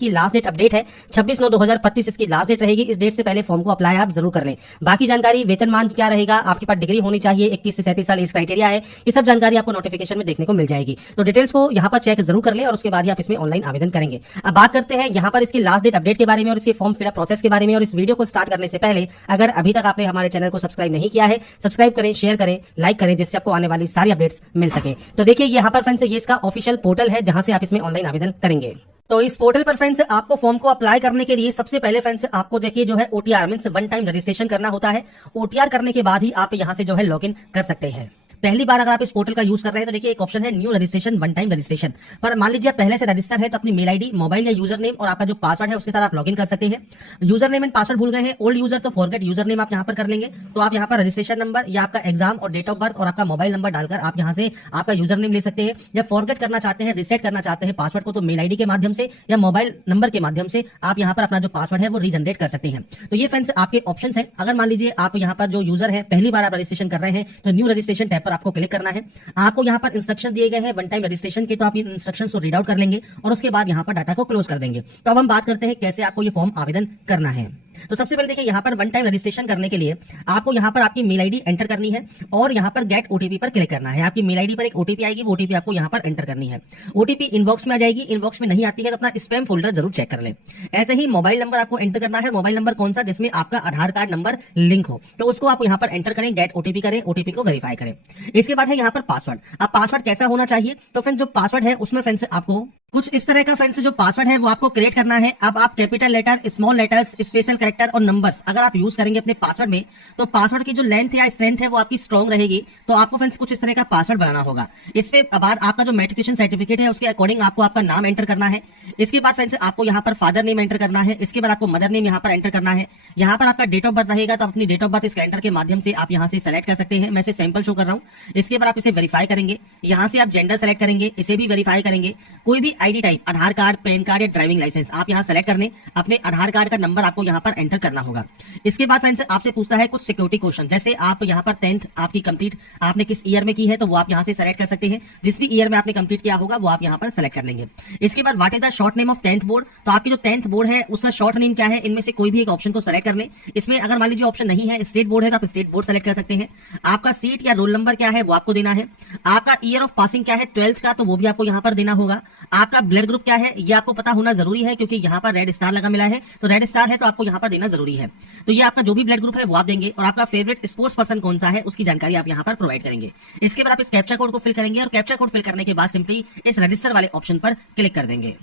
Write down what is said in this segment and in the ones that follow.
की last date update है 26/9/2025 इसकी लास्ट डेट रहेगी। इस डेट से पहले फॉर्म को अप्लाई आप जरूर कर लें। बाकी जानकारी वेतनमान क्या रहेगा, आपके पास डिग्री होनी चाहिए, 21 से 37 साल इस क्राइटेरिया है, ये सब जानकारी आपको नोटिफिकेशन में देखने को मिल जाएगी। तो डिटेल्स को यहाँ पर चेक जरूर कर लें और उसके बाद ही आप इसमें ऑनलाइन आवेदन करेंगे। अब बात करते हैं यहाँ पर इसकी लास्ट डेट अपडेट के बारे में और इसके फॉर्म फिलअप प्रोसेस के बारे में। और इस वीडियो को स्टार्ट करने से पहले अगर अभी तक आपने हमारे चैनल को सब्सक्राइब नहीं किया है, सब्सक्राइब करें, शेयर करें, लाइक करें, जिससे आपको आने वाली सारी अपडेट्स मिल सके। तो देखिए यहाँ पर फ्रेंड्स ये इसका ऑफिशियल पोर्टल है जहां से आप इसमें ऑनलाइन आवेदन करेंगे। तो इस पोर्टल पर फ्रेंड्स आपको फॉर्म को अप्लाई करने के लिए सबसे पहले फ्रेंड्स आपको देखिए जो है OTR means one time registration करना होता है। ओटीआर करने के बाद ही आप यहां से जो है लॉगिन कर सकते हैं। पहली बार अगर आप इस पोर्टल का यूज कर रहे हैं तो देखिए एक ऑप्शन है new registration one time registration पर। मान लीजिए आप पहले से रजिस्टर है तो अपनी मेल आईडी, मोबाइल या यूजर नेम और आपका जो पासवर्ड है उसके साथ आप लॉगिन कर सकते हैं। यूजर नेम एंड पासवर्ड भूल गए हैं, ओल्ड यूजर तो फॉरगेट यूजर नेम आप यहां पर कर लेंगे। तो आप यहां पर रजिस्ट्रेशन नंबर या आपका एग्जाम और डेट ऑफ बर्थ और आपका मोबाइल नंबर डालकर आप यहां से आपका यूजर नेम ले सकते हैं। या फॉरगेट करना चाहते हैं, रिसेट करना चाहते हैं पासवर्ड को, तो मेल आईडी के माध्यम से या मोबाइल नंबर के माध्यम से आप यहां पर अपना जो पासवर्ड है वो रीजनरेट कर सकते हैं। तो ये फ्रेंड्स आपके ऑप्शन है। अगर मान लीजिए आप यहां पर जो यूजर है पहली बार आप रजिस्ट्रेशन कर रहे हैं तो न्यू रजिस्ट्रेशन टैब पर आपको क्लिक करना है। आपको यहां पर इंस्ट्रक्शन दिए गए हैं वन टाइम रजिस्ट्रेशन के, तो आप इन इंस्ट्रक्शंस को रीड आउट कर लेंगे और उसके बाद यहां पर डाटा को क्लोज कर देंगे। तो अब हम बात करते हैं कैसे आपको ये फॉर्म आवेदन करना है। तो सबसे पहले देखिए यहाँ पर वन टाइम रजिस्ट्रेशन करने के लिए आपको यहाँ पर आपकी मेल आईडी एंटर करनी है और यहाँ पर गेट ओटीपी पर क्लिक करना है। आपकी मेल आईडी पर एक ओटीपी आएगी, वो ओटीपी आपको यहाँ पर एंटर करनी है। ओटीपी इनबॉक्स में आ जाएगी, इनबॉक्स में नहीं आती है तो अपना स्पैम फोल्डर जरूर चेक कर लें। ऐसे ही मोबाइल नंबर आपको एंटर करना है। मोबाइल नंबर कौन सा, जिसमें आपका आधार कार्ड नंबर लिंक हो, तो उसको आप यहाँ पर एंटर करें, गेट ओटीपी करें, ओटीपी को वेरीफाई करें। इसके बाद है यहाँ पर पासवर्ड। अब पासवर्ड कैसा होना चाहिए, तो फ्रेंड्स जो पासवर्ड है उसमें फ्रेंड्स आपको कुछ इस तरह का फ्रेंड्स जो पासवर्ड है वो आपको क्रिएट करना है। अब आप capital letter, small letters, special character और नंबर्स अगर आप यूज करेंगे अपने पासवर्ड में तो पासवर्ड की जो लेंथ या स्ट्रेंथ है वो आपकी स्ट्रॉन्ग रहेगी। तो आपको फ्रेंड्स कुछ इस तरह का पासवर्ड बनाना होगा। इसके बाद आपका जो मेट्रिकुलेशन सर्टिफिकेट है उसके अकॉर्डिंग आपको आपका नाम एंटर करना है। इसके बाद फ्रेंड्स आपको यहाँ पर फादर नेम एंटर करना है। इसके बाद आपको मदर नेम यहाँ पर एंटर करना है। यहाँ पर आपका डेट ऑफ बर्थ रहेगा तो अपनी डेट ऑफ बर्थ इस कैलेंडर के माध्यम से आप यहाँ से सेलेक्ट कर सकते हैं। मैं सिर्फ सैंपल शो कर रहा हूँ। इसके बाद आप इसे वेरीफाई करेंगे, यहाँ से आप जेंडर सेलेक्ट करेंगे, इसे भी वेरीफाई करेंगे। कोई भी आईडी टाइप, आधार कार्ड, पैन कार्ड या ड्राइविंग लाइसेंस आप यहां सेलेक्ट करने, अपने आधार कार्ड का नंबर आपको यहां पर एंटर करना होगा। इसके बाद फ्रेंड्स आपसे पूछता है कुछ सिक्योरिटी क्वेश्चन, जैसे आप यहां पर 10th आपकी कंप्लीट आपने किस ईयर में की है तो वो आप यहां से सेलेक्ट कर सकते हैं। जिस भी ईयर में आपने कंप्लीट किया होगा वो आप यहां पर सेलेक्ट कर लेंगे। इसके बाद what is the short name of 10th board, तो आपकी जो 10th बोर्ड है उसका शॉर्ट नेम क्या है, इनमें से कोई भी एक ऑप्शन को सेलेक्ट कर लें। इसमें अगर मान लीजिए ऑप्शन नहीं है, स्टेट बोर्ड है तो आप स्टेट बोर्ड सेलेक्ट कर सकते हैं। आपका सीट या रोल नंबर क्या है वो आपको देना है। आपका ईयर ऑफ पासिंग क्या है 12th का, तो वो भी आपको यहां पर देना होगा। आपका ब्लड ग्रुप क्या है ये आपको पता होना जरूरी है, क्योंकि यहाँ पर रेड स्टार लगा मिला है तो रेड स्टार है तो आपको यहाँ पर देना जरूरी है। तो ये आपका जो भी ब्लड ग्रुप है वो आप देंगे। और आपका फेवरेट स्पोर्ट्स पर्सन कौन सा है उसकी जानकारी आप यहाँ पर प्रोवाइड करेंगे। इसके बाद आप इस कैप्चा कोड को फिल करेंगे और कैप्चा कोड फिल करने के बाद सिंपली इस रजिस्टर वाले ऑप्शन पर क्लिक कर देंगे।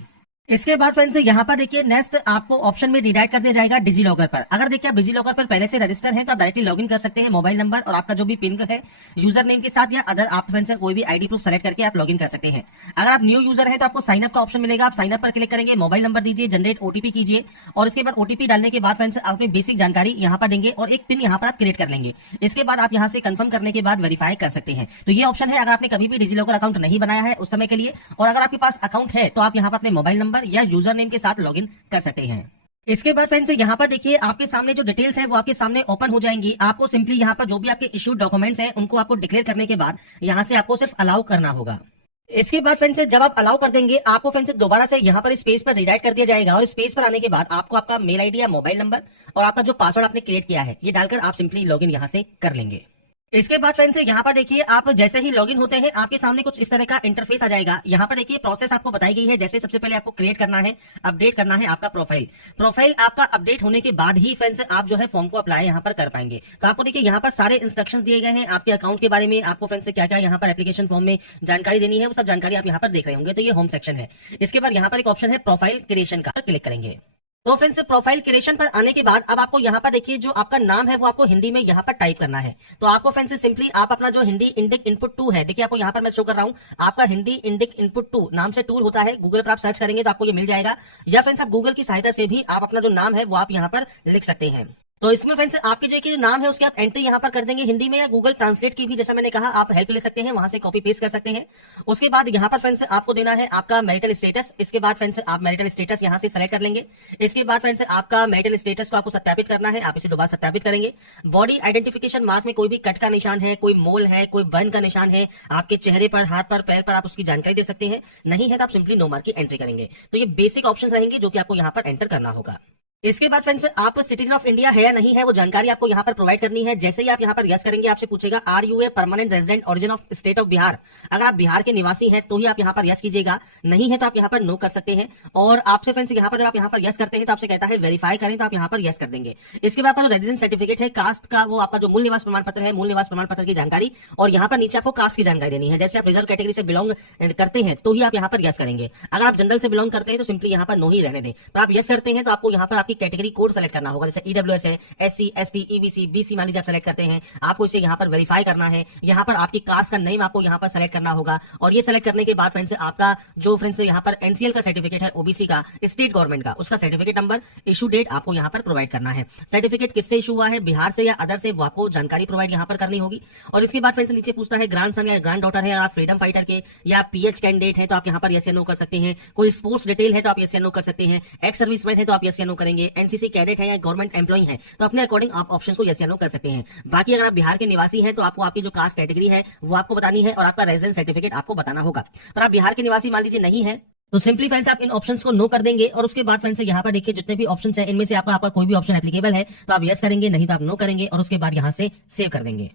इसके बाद फ्रेंड्स यहाँ पर देखिए नेक्स्ट आपको ऑप्शन में रिडायरेक्ट कर दिया जाएगा डिजी लॉकर पर। अगर देखिए आप डिजी लॉकर पर पहले से रजिस्टर हैं तो आप डायरेक्टली लॉगिन कर सकते हैं। मोबाइल नंबर और आपका जो भी पिन है यूजर नेम के साथ या अदर आप फ्रेंड्स से कोई भी आईडी प्रूफ सेलेक्ट करके आप लॉगिन कर सकते हैं। अगर आप न्यू यूजर है तो आपको साइन अप का ऑप्शन मिलेगा, आप साइन अप पर क्लिक करेंगे, मोबाइल नंबर दीजिए, जनरेट ओटीपी कीजिए और इसके बाद ओटीपी डालने के बाद फ्रेंड्स अपनी बेसिक जानकारी यहाँ पर देंगे और एक पिन यहाँ पर आप क्रिएट कर लेंगे। इसके बाद आप यहाँ से कंफर्म करने के बाद वेरीफाई कर सकते हैं। तो ये ऑप्शन है अगर आपने कभी भी डिजी लॉकर अकाउंट नहीं बनाया है उस समय के लिए। और अगर आपके पास अकाउंट है तो आप यहाँ पर अपने मोबाइल नंबर या यूजर नेम के साथ लॉगिन कर सकते हैं। इसके बाद फ्रेंड्स यहाँ पर देखिए आपके सामने जो डिटेल्स है वो आपके सामने ओपन हो जाएंगी। आपको सिंपली यहाँ पर जो भी आपके इश्यूड डॉक्यूमेंट्स हैं उनको आपको डिक्लेयर करने के बाद यहाँ से आपको सिर्फ अलाउ करना होगा। इसके बाद फ्रेंड्स जब आप अलाउ कर देंगे आपको फ्रेंड्स दोबारा से यहाँ पर इस पेज पर रिडायरेक्ट कर दिया जाएगा। और इस पेज पर आने के बाद आपको आपका मेल आईडी या मोबाइल नंबर और आपका जो पासवर्ड आपने क्रिएट किया है ये डालकर आप सिंपली लॉगिन यहाँ से कर लेंगे। इसके बाद फ्रेंड्स यहाँ पर देखिए आप जैसे ही लॉगिन होते हैं आपके सामने कुछ इस तरह का इंटरफेस आ जाएगा। यहाँ पर देखिए प्रोसेस आपको बताई गई है। जैसे सबसे पहले आपको क्रिएट करना है, अपडेट करना है आपका प्रोफाइल आपका अपडेट होने के बाद ही फ्रेंड्स आप जो है फॉर्म को अप्लाई यहाँ पर कर पाएंगे। तो आपको देखिए यहाँ पर सारे इंस्ट्रक्शंस दिए गए हैं आपके अकाउंट के बारे में। आपको फ्रेंड्स क्या क्या यहाँ पर एप्लीकेशन फॉर्म में जानकारी देनी है वो सब जानकारी आप यहाँ पर देख रहे होंगे। तो ये होम सेक्शन है। इसके बाद यहाँ पर एक ऑप्शन है प्रोफाइल क्रिएशन का, क्लिक करेंगे। तो फ्रेंड्स प्रोफाइल क्रिएशन पर आने के बाद अब आपको यहाँ पर देखिए जो आपका नाम है वो आपको हिंदी में यहाँ पर टाइप करना है। तो आपको फ्रेंड्स सिंपली आप अपना जो हिंदी इंडिक इनपुट 2 है, देखिए आपको यहाँ पर मैं शो कर रहा हूँ, आपका हिंदी इंडिक इनपुट 2 नाम से टूल होता है, गूगल पर आप सर्च करेंगे तो आपको ये मिल जाएगा। या फ्रेंड्स आप गूगल की सहायता से भी आप अपना जो नाम है वो आप यहाँ पर लिख सकते हैं। तो इसमें फ्रेंड्स आपके जो नाम है उसके आप एंट्री यहाँ पर कर देंगे हिंदी में, या गूगल ट्रांसलेट की भी जैसा मैंने कहा आप हेल्प ले सकते हैं, वहां से कॉपी पेस्ट कर सकते हैं। उसके बाद यहाँ पर फ्रेंड्स आपको देना है आपका मैरिटल स्टेटस। इसके बाद फ्रेंड्स आप मैरिटल स्टेटस यहाँ से सेलेक्ट कर लेंगे। इसके बाद फ्रेंड्स आपका मैरिटल स्टेटस को आपको सत्यापित करना है, आप इसे दोबारा सत्यापित करेंगे। बॉडी आइडेंटिफिकेशन मार्क में कोई भी कट का निशान है, कोई मोल है, कोई बर्न का निशान है आपके चेहरे पर, हाथ पर, पैर पर, आप उसकी जानकारी दे सकते हैं। नहीं है तो आप सिंपली नो मार्क की एंट्री करेंगे। तो ये बेसिक ऑप्शन रहेंगे जो कि आपको यहाँ पर एंटर करना होगा। इसके बाद फ्रेंड्स आप सिटीजन ऑफ इंडिया है या नहीं है वो जानकारी आपको यहाँ पर प्रोवाइड करनी है। जैसे ही आप यहाँ पर यस करेंगे आपसे पूछेगा are you a permanent resident origin of state of Bihar. अगर आप बिहार के निवासी हैं तो ही आप यहाँ पर यस कीजिएगा, नहीं है तो आप यहाँ पर नो कर सकते हैं। और आपसे फ्रेंड्स यहाँ पर जब आप यहाँ पर यस करते हैं तो आपसे कहता है वेरीफाई करें, तो आप यहाँ पर यस कर देंगे। इसके बाद जो रेजिडेंस सर्टिफिकेट है कास्ट का, वो आपका जो मूल निवास प्रमाण पत्र है, मूल निवास प्रमाण पत्र की जानकारी, और यहाँ पर नीचे आपको कास्ट की जानकारी देनी है। जैसे आप रिजर्व कैटेगरी से बिलोंग करते हैं तो ही आप यहाँ पर यस करेंगे। अगर आप जनरल से बिलोंग करते हैं तो सिंपली यहाँ पर नो ही रहने दें। पर आप यस करते हैं तो आपको यहाँ पर आपकी कैटेगरी कोड सेलेक्ट करना होगा। जैसे ईडब्ल्यूएस है, एससी, एसटी, ईबीसी, बीसी मान लीजिए आप सेलेक्ट करते हैं, आपको इसे यहाँ पर वेरीफाई करना है। यहाँ पर आपकी कास्ट का नेम आपको यहाँ पर सेलेक्ट करना होगा। और ये सेलेक्ट करने के बाद फ्रेंड्स आपका जो फ्रेंड्स यहाँ पर एनसीएल का सर्टिफिकेट है, ओबीसी का, स्टेट गवर्नमेंट का, उसका सर्टिफिकेट नंबर, इशू डेट आपको यहाँ पर प्रोवाइड करना है। सर्टिफिकेट किससे इशू हुआ है, बिहार से या अदर से, वो आपको जानकारी प्रोवाइड यहाँ पर करनी होगी। और इसके बाद फ्रेंड्स नीचे पूछता है ग्रैंड सन या ग्रैंड डॉटर है, आप फ्रीडम फाइटर के या पीएच कैंडिडेट है तो आप यहाँ पर यस या नो कर सकते हैं। कोई स्पोर्ट्स डिटेल है तो आप यस या नो कर सकते हैं। एक्स सर्विसमैन है तो आप यस या नो करेंगे। एनसीसी कैडेट है या गवर्नमेंट एम्प्लॉय है तो अपने अकॉर्डिंग आप ऑप्शन को यस या नो कर सकते हैं। बाकी अगर आप बिहार के निवासी हैं तो आपको आपकी जो कास्ट कैटेगरी है वो आपको बतानी है और आपका रेजिडेंस सर्टिफिकेट आपको बताना होगा। पर आप बिहार के निवासी मान लीजिए नहीं है तो सिंपली फ्रेंड्स आप इन ऑप्शंस को नो कर देंगे। और उसके बाद फ्रेंड्स यहाँ पर देखिए जितने भी ऑप्शंस हैं इनमें से आपका कोई भी ऑप्शन एप्लीकेबल है तो आप यस करेंगे, नहीं तो आप नो करेंगे और उसके बाद यहाँ से सेव कर देंगे।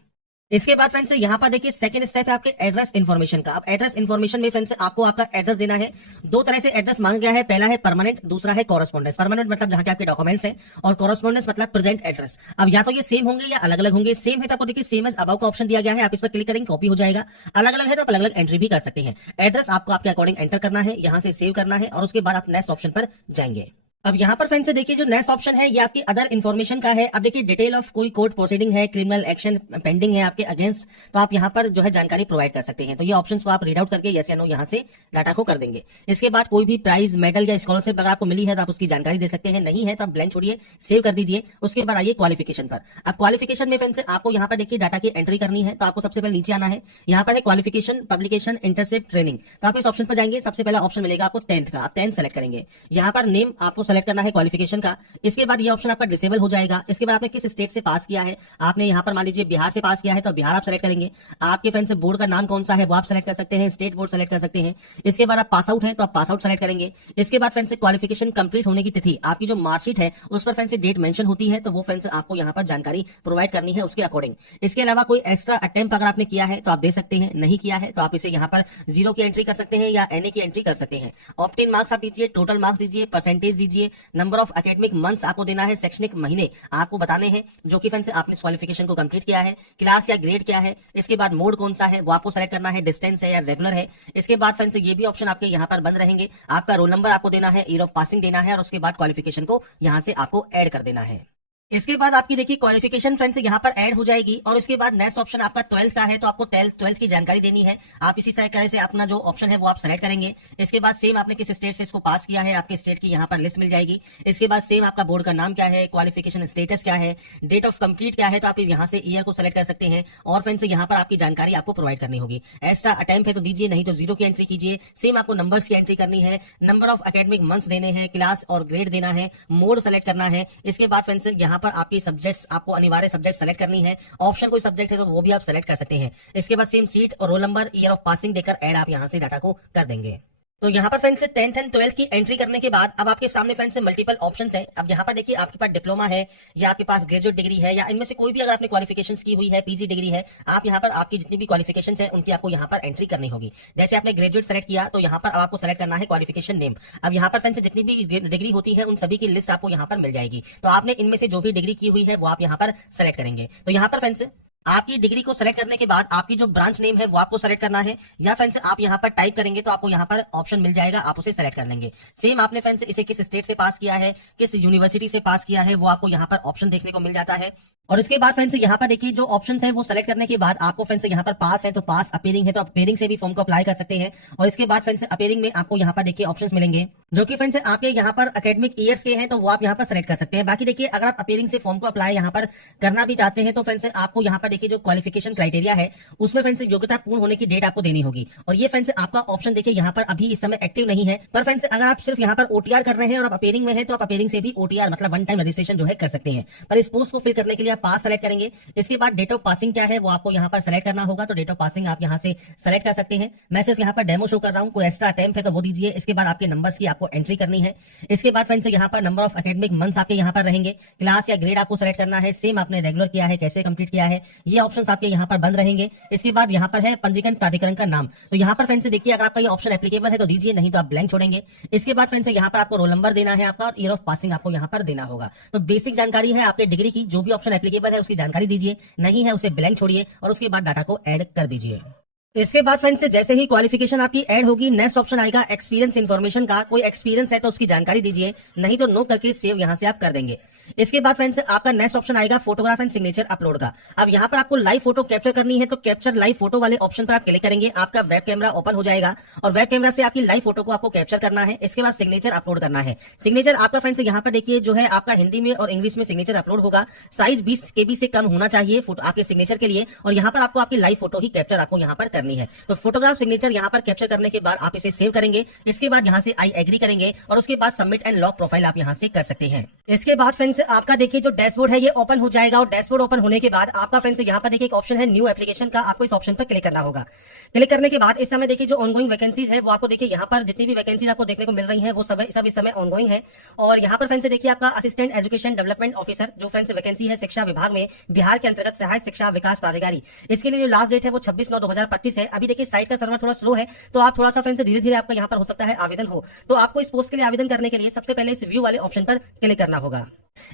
इसके बाद फ्रेंड्स यहाँ पर देखिए सेकंड स्टेप है आपके एड्रेस इन्फॉर्मेशन का। अब एड्रेस इन्फॉर्मेशन में फ्रेंड्स आपको आपका एड्रेस देना है। दो तरह से एड्रेस मांगा गया है, पहला है परमानेंट, दूसरा है कॉरेस्पॉन्डेंस। परमानेंट मतलब जहां के आपके डॉक्यूमेंट्स हैं, और कॉरेस्पॉन्डेंस मतलब प्रेजेंट एड्रेस। अब या तो ये सेम होंगे या अलग अलग होंगे। सेम है तो आपको देखिए सेम एज अबव का ऑप्शन दिया गया है, आप इस पर क्लिक करेंगे कॉपी हो जाएगा। अलग अलग है तो आप अलग अलग एंट्री भी कर सकते हैं। एड्रेस आपको आपके अकॉर्डिंग एंटर करना है, यहाँ से सेव करना है और उसके बाद आप नेक्स्ट ऑप्शन पर जाएंगे। अब यहाँ पर फ्रेंड्स देखिए जो नेक्स्ट ऑप्शन है ये आपकी अदर इन्फॉर्मेशन का है। अब देखिए डिटेल ऑफ कोई कोर्ट प्रोसीडिंग है, क्रिमिनल एक्शन पेंडिंग है आपके अगेंस्ट, तो आप यहाँ पर जो है जानकारी प्रोवाइड कर सकते हैं। तो ये ऑप्शंस को आप रीड आउट करके यस या नो यहाँ से डाटा को कर देंगे। इसके बाद कोई भी प्राइज, मेडल या स्कॉलरशिप अगर आपको मिली है तो आप उसकी जानकारी दे सकते हैं, नहीं है तो आप ब्लैंक छोड़िए, सेव कर दीजिए। उसके बाद आइए क्वालिफिकेशन पर। अब क्वालिफिकेशन में फ्रेंड्स आपको यहाँ पर देखिए डाटा की एंट्री करनी है। तो आपको सबसे पहले नीचे आना है, यहाँ पर है क्वालिफिकेशन, पब्लिकेशन, इंटर्नशिप, ट्रेनिंग। तो आप इस ऑप्शन पर जाएंगे, सबसे पहला ऑप्शन मिलेगा आपको 10th का, आप 10th सेलेक्ट करेंगे। यहाँ पर नेम आपको सेलेक्ट करना है क्वालिफिकेशन का। इसके बाद ये ऑप्शन आपका डिसेबल हो जाएगा। इसके बाद आपने किस स्टेट से पास किया है, आपने यहाँ पर मान लीजिए बिहार से पास किया है तो बिहार आप सेलेक्ट करेंगे। आपके फ्रेंड्स बोर्ड का नाम कौन सा है वो आप सेलेक्ट कर सकते हैं, स्टेट बोर्ड सेलेक्ट कर सकते हैं। इसके बाद आप पास आउट है तो आप पास आउट सेलेक्ट करेंगे। इसके बाद फ्रेंड्स क्वालिफिकेशन कंप्लीट होने की तिथि, आपकी जो मार्कशीट है उस पर फ्रेंड्स डेट मेंशन होती है, तो वो फ्रेंड्स आपको यहाँ पर जानकारी प्रोवाइड करनी है उसके अकॉर्डिंग। इसके अलावा कोई एक्स्ट्रा अटेम्प्ट अगर आपने किया है तो आप दे सकते हैं, नहीं किया है तो आप इसे यहाँ पर 0 की एंट्री कर सकते हैं या NA की एंट्री कर सकते हैं। ऑप्टेन मार्क्स आप दीजिए, टोटल मार्क्स दीजिए, परसेंटेज दीजिए, नंबर ऑफ एकेडमिक मंथ्स आपको देना है, शैक्षणिक महीने आपको बताने हैं जो कि फ्रेंड्स आपने क्वालिफिकेशन को कंप्लीट किया है, क्लास या ग्रेड क्या है। इसके बाद मोड कौन सा है वो आपको सेलेक्ट करना है, डिस्टेंस है या रेगुलर है। इसके बाद फ्रेंड्स ये भी ऑप्शन आपके यहाँ पर बंद रहेंगे। आपका रोल नंबर आपको देना है, ईयर ऑफ पासिंग देना है और उसके बाद क्वालिफिकेशन को यहाँ से आपको ऐड कर देना है। इसके बाद आपकी देखिए क्वालिफिकेशन फ्रेंड्स यहाँ पर ऐड हो जाएगी। और इसके बाद नेक्स्ट ऑप्शन आपका 12th का है, तो आपको 12th की जानकारी देनी है। आप इसी तरह से अपना जो ऑप्शन है वो आप सेलेक्ट करेंगे। इसके बाद सेम आपने किस स्टेट से इसको पास किया है, आपके स्टेट की यहाँ पर लिस्ट मिल जाएगी। इसके बाद सेम आपका बोर्ड का नाम क्या है, क्वालिफिकेशन स्टेटस क्या है, डेट ऑफ कंप्लीट क्या है, तो आप यहाँ से ईयर को सेलेक्ट कर सकते हैं। और फ्रेंड्स यहाँ पर आपकी जानकारी आपको प्रोवाइड करनी होगी। एक्स्ट्रा अटेम्प्ट है तो दीजिए, नहीं तो 0 की एंट्री कीजिए। सेम आपको नंबर्स की एंट्री करनी है, नंबर ऑफ एकेडमिक मंथ्स देने हैं, क्लास और ग्रेड देना है, मोड सेलेक्ट करना है। इसके बाद फ्रेंड्स यहाँ पर आपकी सब्जेक्ट आपको अनिवार्य सब्जेक्ट सेलेक्ट करनी है। ऑप्शन कोई सब्जेक्ट है तो वो भी आप सेलेक्ट कर सकते हैं। इसके बाद सेम सीट और roll number, year of passing देकर ऐड आप यहां से डाटा को कर देंगे। तो यहाँ पर फ्रेंड्स 10th एंड 12th की एंट्री करने के बाद अब आपके सामने फ्रेंड्स मल्टीपल ऑप्शंस हैं। अब यहाँ पर देखिए आपके पास डिप्लोमा है या आपके पास ग्रेजुएट डिग्री है या इनमें से कोई भी अगर आपने क्वालिफिकेशंस की हुई है, पीजी डिग्री है, आप यहाँ पर आपकी जितनी भी क्वालिफिकेशंस हैं उनकी आपको यहाँ पर एंट्री करनी होगी। जैसे आपने ग्रेजुएट सेलेक्ट किया तो यहाँ पर आपको सेलेक्ट करना है क्वालिफिकेशन नेम। अब यहाँ पर फ्रेंड्स जितनी भी डिग्री होती है उन सभी की लिस्ट आपको यहाँ पर मिल जाएगी। तो आपने इनमें से जो भी डिग्री की हुई है वो आप यहाँ पर सेलेक्ट करेंगे। तो यहाँ पर फ्रेंड्स आपकी डिग्री को सेलेक्ट करने के बाद आपकी जो ब्रांच नेम है वो आपको सेलेक्ट करना है, या फ्रेंड्स आप यहाँ पर टाइप करेंगे तो आपको यहाँ पर ऑप्शन मिल जाएगा, आप उसे सेलेक्ट कर लेंगे। सेम आपने फ्रेंड्स इसे किस स्टेट से पास किया है, किस यूनिवर्सिटी से पास किया है, वो आपको यहाँ पर ऑप्शन देखने को मिल जाता है। और इसके बाद फ्रेंड्स यहाँ पर देखिए जो ऑप्शंस है वो सेलेक्ट करने के बाद आपको फ्रेंड्स यहाँ पर पास है तो पास, अपीयरिंग है तो अपीयरिंग से भी फॉर्म को अप्लाई कर सकते हैं। और इसके बाद फ्रेंड्स अपीयरिंग में आपको यहाँ पर देखिए ऑप्शंस मिलेंगे जो कि फ्रेंड्स आपके यहाँ पर एकेडमिक ईयर्स के हैं तो वो आप यहाँ पर सेलेक्ट कर सकते हैं। बाकी देखिए अगर आप अपीयरिंग से फॉर्म को अप्लाई यहाँ पर करना भी चाहते हैं तो फ्रेंड्स आपको यहाँ पर देखिए जो क्वालिफिकेशन क्राइटेरिया है उसमें फ्रेंड्स योग्यता पूर्ण होने की डेट आपको देनी होगी। और ये फ्रेंड्स आपका ऑप्शन देखिए यहाँ पर अभी इस समय एक्टिव नहीं है, पर फ्रेंड्स अगर आप सिर्फ यहाँ पर ओटीआर कर रहे हैं और आप अपीयरिंग में है तो आप अपीयरिंग से भी ओटीआर मतलब वन टाइम रजिस्ट्रेशन जो है कर सकते हैं। पर इस पोस्ट को फिल करने के लिए आप पास सेलेक्ट करेंगे। इसके बाद डेट ऑफ पासिंग क्या है वो आपको यहाँ पर सेलेक्ट करना होगा, तो डेट ऑफ पासिंग आप यहाँ से सेलेक्ट कर सकते हैं। मैं सिर्फ यहाँ पर डेमो शो कर रहा हूँ, कोई एक्स्ट्रा अटेम्प्ट है तो वो दीजिए। इसके बाद आपके नंबर्स की आपको एंट्री करनी है। इसके बाद फ्रेंड्स यहाँ पर नंबर ऑफ एकेडमिक मंथ्स आपके यहाँ पर रहेंगे, क्लास या ग्रेड आपको सेलेक्ट करना है, सेम आपने रेगुलर किया है कैसे कंप्लीट किया है, ये ऑप्शन आपके यहाँ पर बंद रहेंगे। इसके बाद यहाँ पर है पंजीकरण प्राधिकरण का नाम, तो यहाँ पर फ्रेंड्स देखिए अगर आपका ये ऑप्शन एप्लीकेबल है तो दीजिए, नहीं तो आप ब्लैंक छोड़ेंगे। इसके बाद फ्रेंड्स यहाँ पर आपको रोल नंबर देना है आपका और ईयर ऑफ पासिंग आपको यहाँ पर देना होगा। तो बेसिक जानकारी है आपके डिग्री की, जो भी ऑप्शन एप्लीकेबल है उसकी जानकारी दीजिए, नहीं है उसे ब्लैंक छोड़िए और उसके बाद डाटा को ऐड कर दीजिए। इसके बाद फ्रेंड्स जैसे ही क्वालिफिकेशन आपकी ऐड होगी नेक्स्ट ऑप्शन आएगा एक्सपीरियंस इन्फॉर्मेशन का, कोई एक्सपीरियंस है तो उसकी जानकारी दीजिए, नहीं तो नो करके सेव यहां से आप कर देंगे। इसके बाद फ्रेंड्स आपका नेक्स्ट ऑप्शन आएगा फोटोग्राफ एंड सिग्नेचर अपलोड का। अब यहाँ पर आपको लाइव फोटो कैप्चर करनी है तो कैप्चर लाइव फोटो वाले ऑप्शन पर आप क्लिक करेंगे, आपका वेब कैमरा ओपन हो जाएगा और वेब कैमरा से आपकी लाइव फोटो को आपको कैप्चर करना है। इसके बाद सिग्नेचर अपलोड करना है। सिग्नेचर आपका फ्रेंड्स यहाँ पर देखिए जो है आपका हिंदी में और इंग्लिश में सिग्नेचर अपलोड होगा। साइज 20 KB से कम होना चाहिए फोटो आपके सिग्नेचर के लिए, और यहाँ पर आपको आपकी लाइव फोटो ही कैप्चर आपको यहाँ पर करनी है। तो फोटोग्राफ सिग्नेचर यहाँ पर कैप्चर करने के बाद आप इसे सेव करेंगे। इसके बाद यहाँ से आई एग्री करेंगे और उसके बाद सबमिट एंड लॉक प्रोफाइल आप यहाँ से कर सकते हैं। इसके बाद फ्रेंड्स आपका देखिए जो डैशबोर्ड है ये ओपन हो जाएगा और डैशबोर्ड ओपन होने के बाद आपका फ्रेंड्स यहाँ पर देखिए एक ऑप्शन है न्यू एप्लीकेशन का, आपको इस ऑप्शन पर क्लिक करना होगा। क्लिक करने के बाद इस समय देखिए जो ऑनगोइंग वैकेंसीज है वो आपको देखिए यहाँ पर जितनी भी वैकेंसीज आपको देखने को मिल रही है वो सब इस समय ऑनगोइंग है। और यहाँ पर फ्रेंड्स देखिए आपका असिस्टेंट एजुकेशन डेवलपमेंट ऑफिसर जो फ्रेंड्स वैकेंसी है शिक्षा विभाग में बिहार के अंतर्गत सहायक शिक्षा विकास प्राधिकारी, इसके लिए जो लास्ट डेट है वो 26/9/2025 है। अभी देखिए साइट का सर्वर थोड़ा स्लो है तो आप थोड़ा सा फ्रेंड्स धीरे धीरे आपका यहाँ पर हो सकता है आवेदन हो। तो आपको इस पोस्ट के लिए आवेदन करने के लिए सबसे पहले इस व्यू वाले ऑप्शन पर क्लिक करना होगा।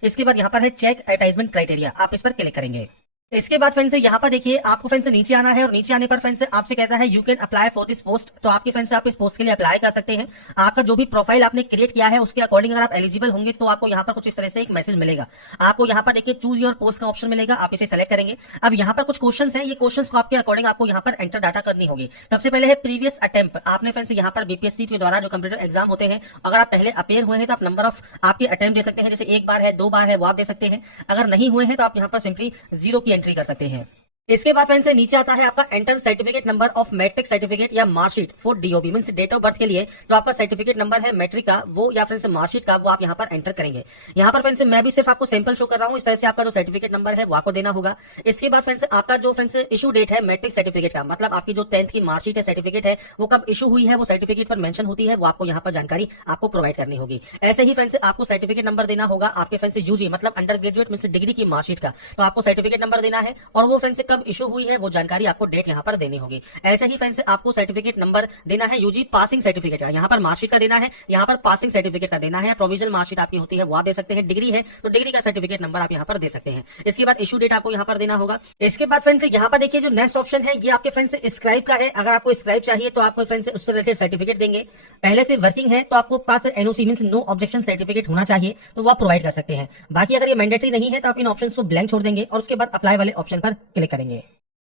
इसके बाद यहाँ पर है चेक एडवर्टाइजमेंट क्राइटेरिया, आप इस पर क्लिक करेंगे। इसके बाद फ्रेंड्स यहाँ पर देखिए आपको फ्रेंड्स नीचे आना है और नीचे आने पर फ्रेंड्स आपसे कहता है you can apply for this post, तो आपके फ्रेंड्स आप इस पोस्ट के लिए अप्लाई कर सकते हैं। आपका जो भी प्रोफाइल आपने क्रिएट किया है उसके अकॉर्डिंग अगर आप एलिजिबल होंगे तो आपको यहाँ पर कुछ इस तरह से एक मैसेज मिलेगा। आपको यहाँ पर देखिए चूज योर पोस्ट का ऑप्शन मिलेगा, आप इसे सेलेक्ट करेंगे। अब यहाँ पर कुछ क्वेश्चन है, ये क्वेश्चन को आपके अकॉर्डिंग आपको यहाँ पर एंटर डाटा करनी होगी। सबसे पहले है प्रीवियस अटेम्प्ट, आपने फ्रेंड्स यहाँ पर बीपीएससी के द्वारा जो कंप्यूटर एग्जाम होते हैं अगर आप पहले अपेयर हुए हैं तो आप नंबर ऑफ आपके अटेम्प्ट दे सकते हैं, जैसे 1 बार है 2 बार है वो आप दे सकते हैं। अगर नहीं हुए हैं तो आप यहाँ पर सिंपली 0 की एंट्री कर सकते हैं। इसके बाद फ्रेंड्स नीचे आता है आपका enter certificate number of matric certificate या marksheet for DOB, means date of birth के लिए जो आपका सर्टिफिकेट नंबर है मैट्रिक का वो या फ्रेंड्स मार्कशीट का वो आप यहाँ पर एंटर करेंगे। यहाँ पर फ्रेंड्स मैं भी सिर्फ आपको सैंपल शो कर रहा हूँ, इस तरह से आपका जो सर्टिफिकेट नंबर है वो आपको देना होगा। इसके बाद फ्रेंड्स आपका जो फ्रेंड्स इशू डेट है मैट्रिक सर्टिफिकेट का, मतलब आपकी जो 10th की मार्कशीट है सर्टिफिकेट है वो कब इशू हुई है वो सर्टिफिकेट पर मेंशन होती है, वो आपको यहाँ पर जानकारी आपको प्रोवाइड करनी होगी। ऐसे ही फ्रेंड्स आपको सर्टिफिकेट नंबर देना होगा आपके फ्रेंड्स यूजी मतलब अंडर ग्रेजुएट मींस डिग्री की मार्कशीट का, तो आपको सर्टिफिकेट नंबर देना है और वो फ्रेंड्स कब इशू हुई है वो जानकारी आपको डेट यहाँ पर देनी होगी। ऐसे ही फ्रेंड्स आपको सर्टिफिकेट नंबर देना है यूजी पासिंग सर्टिफिकेट का, यहाँ पर मार्कशीट का देना है, यहाँ पर पासिंग सर्टिफिकेट का देना है। प्रोविजनल मार्कशीट आपकी होती है वो आप दे सकते हैं, डिग्री है तो डिग्री का सर्टिफिकेट नंबर आप यहाँ पर दे सकते हैं। इसके बाद इशू डेट आपको यहाँ पर देना होगा। इसके बाद फ्रेंड्स यहाँ पर देखिए जो नेक्स्ट ऑप्शन है ये आपके फ्रेंड्स स्क्राइब का है। अगर आपको स्क्राइब चाहिए तो आपको फ्रेंड्स उससे रिलेटेड सर्टिफिकेट देंगे। पहले से वर्किंग है तो आपको पास NOC means no objection certificate होना चाहिए, तो वो आप प्रोवाइड कर सकते हैं। बाकी अगर ये मैंडेटरी नहीं है तो आप इन ऑप्शन को ब्लैंक छोड़ देंगे और उसके बाद अप्लाई वाले ऑप्शन पर क्लिक करेंगे।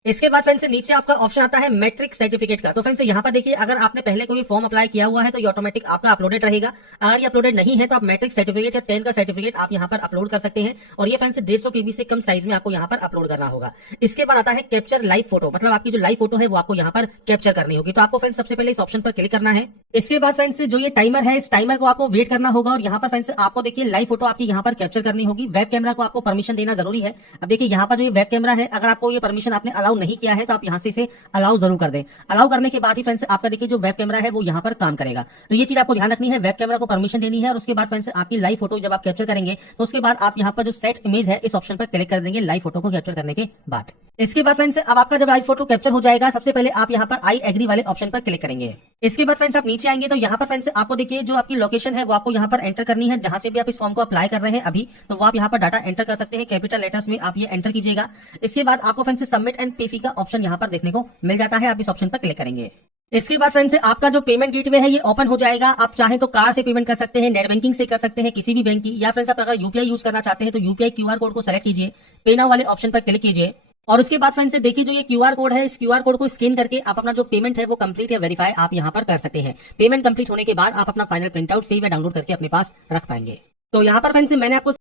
इसके बाद फ्रेंड्स नीचे आपका ऑप्शन आता है मैट्रिक सर्टिफिकेट का, तो फ्रेंड्स यहाँ पर देखिए अगर आपने पहले कोई फॉर्म अप्लाई किया हुआ है तो ये ऑटोमेटिक आपका अपलोडेड रहेगा। अगर ये अपलोडेड नहीं है तो आप मैट्रिक सर्टिफिकेट या 10 का सर्टिफिकेट आप यहाँ पर अपलोड कर सकते हैं और ये फ्रेंड्स 150 KB से कम साइज में आपको यहाँ पर अपलोड करना होगा। इसके बाद आता है कैप्चर लाइव फोटो, मतलब आपकी जो लाइव फोटो है वो आपको यहाँ पर कैप्चर करनी होगी, तो आपको फ्रेंड्स सबसे पहले इस ऑप्शन पर क्लिक करना है। इसके बाद फ्रेंड्स जो ये टाइमर है इस टाइमर को आपको वेट करना होगा और यहाँ पर फ्रेंड्स आपको देखिए लाइव फोटो आपकी यहाँ पर कैप्चर करनी होगी। वेब कैमरा को आपको परमिशन देना जरूरी है। अब देखिए यहाँ पर जो ये वेब कैमरा है अगर आपको ये परमिशन आपने अलाउ अलाउ नहीं किया है तो आप यहाँ से इसे अलाउ जरूर कर दें। अलाउ करने के बाद ही फ्रेंड्स आपका देखिए जो वेब कैमरा है वो यहाँ पर काम करेगा। तो ये चीज आपको ध्यान रखनी है, वेब कैमरा को परमिशन देनी है और उसके बाद फ्रेंड्स आपकी लाइव फोटो जब आप कैप्चर करेंगे तो उसके बाद आप यहाँ पर जो सेट इमेज है इस ऑप्शन पर क्लिक कर देंगे लाइव फोटो को कैप्चर करने के बाद। इसके बाद फ्रेंड्स अब आपका जब लाइव फोटो कैप्चर हो जाएगा सबसे पहले आप यहाँ पर आई एग्री वाले ऑप्शन पर क्लिक करेंगे। इसके बाद फ्रेंड्स आप नीचे आएंगे तो यहाँ पर फ्रेंड्स आपको देखिए जो आपकी लोकेशन है वो आपको यहाँ पर एंटर करनी है, जहां से भी आप इस फॉर्म को अप्लाई कर रहे हैं अभी तो वो आप यहाँ पर डाटा एंटर कर सकते हैं, कैपिटल लेटर्स में आप ये एंटर कीजिएगा। इसके बाद आपको फ्रेंड्स सबमिट एंड पे फी का ऑप्शन यहाँ पर देखने को मिल जाता है, आप इस ऑप्शन पर क्लिक करेंगे। इसके बाद फ्रेंड्स आपका जो पेमेंट गेटवे है ये ओपन हो जाएगा। आप चाहें तो कार्ड से पेमेंट कर सकते हैं, नेट बैंकिंग से कर सकते हैं, किसी भी बैंक की, या फ्रेंड्स आप अगर यूपीआई यूज करना चाहते हैं तो यूपीआई क्यूआर कोड को सेलेक्ट कीजिए, पे नाउ वाले ऑप्शन पर क्लिक कीजिए और उसके बाद फ्रेंड्स देखिए जो ये क्यूआर कोड है इस क्यूआर कोड को स्कैन करके आप अपना जो पेमेंट है वो कंप्लीट या वेरीफाई आप यहाँ पर कर सकते हैं। पेमेंट कंप्लीट होने के बाद आप अपना फाइनल प्रिंट आउट सेव या डाउनलोड करके अपने पास रख पाएंगे। तो यहाँ पर फ्रेंड्स मैंने आपको